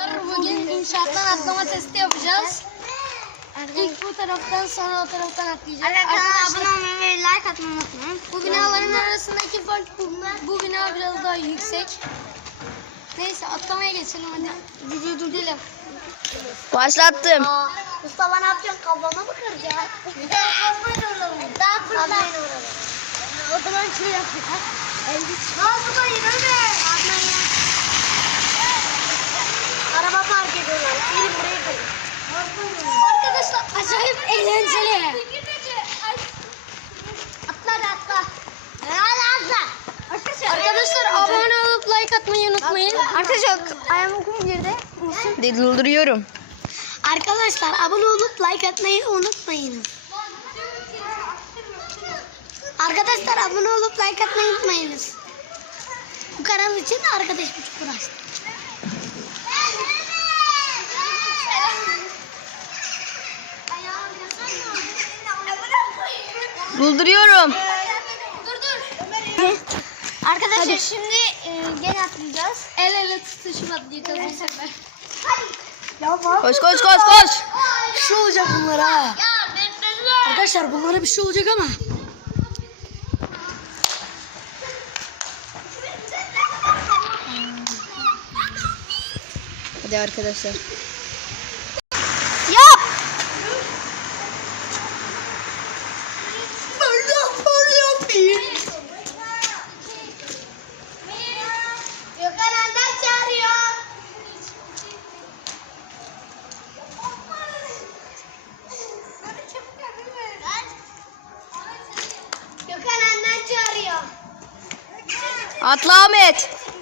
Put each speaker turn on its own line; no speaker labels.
arkadaşlar bugün inşaattan atlama testi yapacağız. İlk bu taraftan sonra o taraftan atlayacağız.
Arkadaşlar abone olmayı ve like atmayı unutmayın.
Bu binaların arasındaki fark bu, bu bina biraz daha yüksek. Neyse atlamaya geçelim hadi. Video durdurayım.
Başlattım. Aa,
Mustafa ne yapacaksın? Kablama mı kıracaksın?
Kablayı da uğramayın.
Daha fırla. O zaman şey yapacağız. Elbis. Ha bu da yürü
Arkadaşlar acayip eğlenceli. Atla atla. Atla like atla. Arkadaşlar, like Arkadaşlar abone olup like atmayı unutmayın.
Arkadaşlar ayamukum girdi.
Dildiriyorum.
Arkadaşlar abone olup like atmayı unutmayın. Arkadaşlar abone like atmayı unutmayınız. Bu kanal için arkadaşım çok
Bulduruyorum. Ee,
dur dur. Arkadaşlar Hadi. şimdi gel atlayacağız. El ele tutuşup atlayacağız evet. Hadi.
Ya, var. koş koş koş koş. Ay, bir şey olacak bunlara. Ya, arkadaşlar bunlara bir şey olacak ama. Hadi arkadaşlar. Atla Ahmet.